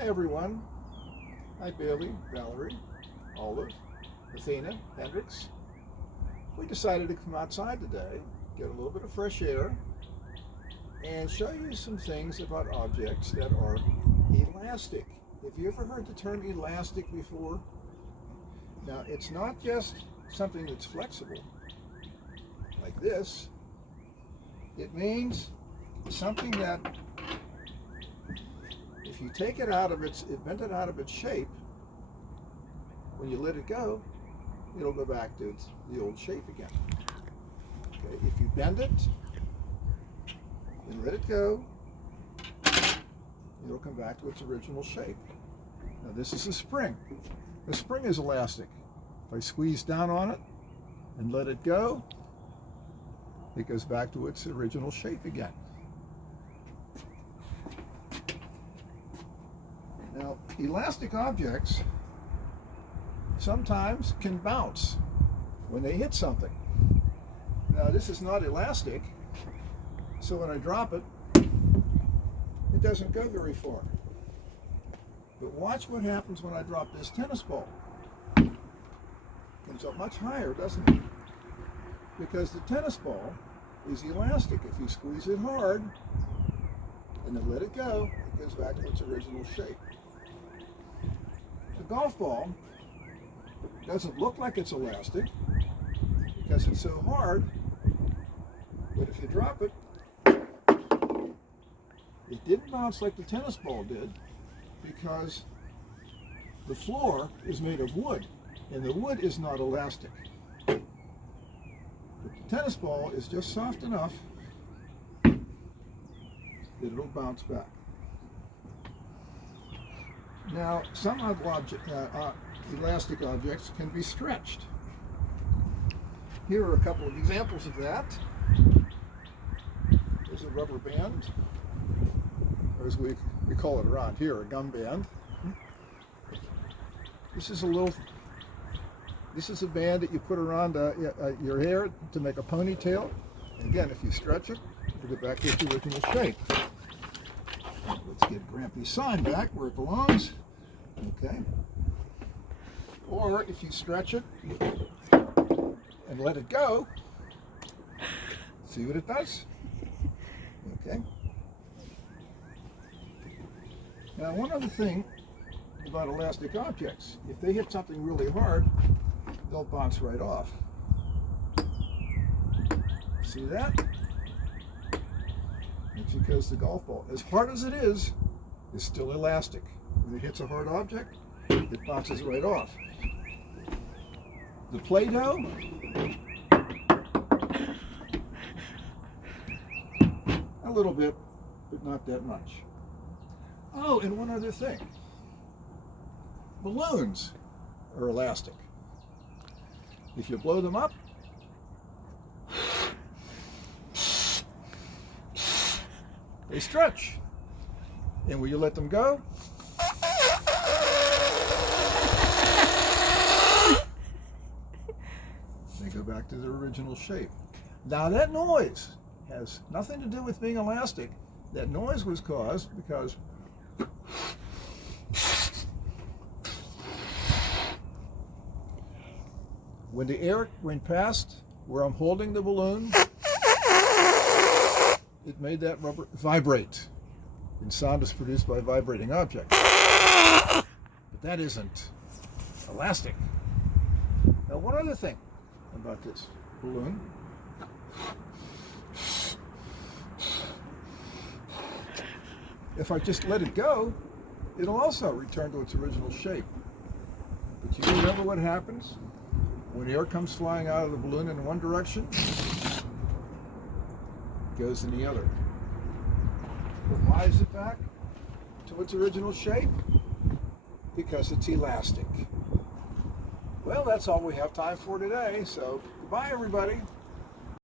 Hi everyone. Hi Bailey, Valerie, Olive, Athena, Hendricks. We decided to come outside today, get a little bit of fresh air, and show you some things about objects that are elastic. Have you ever heard the term elastic before? Now, it's not just something that's flexible, like this. It means something that, if you take it out of bend it out of its shape, when you let it go, it'll go back to the old shape again. Okay, if you bend it and let it go, it'll come back to its original shape. Now this is a spring. The spring is elastic. If I squeeze down on it and let it go, it goes back to its original shape again. Now, elastic objects sometimes can bounce when they hit something. Now, this is not elastic, so when I drop it, it doesn't go very far. But watch what happens when I drop this tennis ball. It comes up much higher, doesn't it? Because the tennis ball is elastic. If you squeeze it hard and then let it go, it goes back to its original shape. The golf ball doesn't look like it's elastic because it's so hard, but if you drop it, it didn't bounce like the tennis ball did because the floor is made of wood, and the wood is not elastic. But the tennis ball is just soft enough that it'll bounce back. Now, some elastic objects can be stretched. Here are a couple of examples of that. There's a rubber band, or as we call it around here, a gum band. This is a band that you put around your hair to make a ponytail. And again, if you stretch it, it'll get back to its original shape. Let's get Grampy's sign back where it belongs. Okay. Or if you stretch it and let it go, see what it does? Okay. Now, one other thing about elastic objects, if they hit something really hard, they'll bounce right off. See that? It's because the golf ball, as hard as it is still elastic. When it hits a hard object, it bounces right off. The Play-Doh, a little bit, but not that much. Oh, and one other thing. Balloons are elastic. If you blow them up, they stretch. And when you let them go, they go back to their original shape. Now that noise has nothing to do with being elastic. That noise was caused because when the air went past where I'm holding the balloon, it made that rubber vibrate. And sound is produced by vibrating objects. But that isn't elastic. Now, one other thing about this balloon. If I just let it go, it'll also return to its original shape. But you remember what happens when air comes flying out of the balloon in one direction? It goes in the other. But why is it back to its original shape? Because it's elastic. Well, that's all we have time for today, so goodbye, everybody.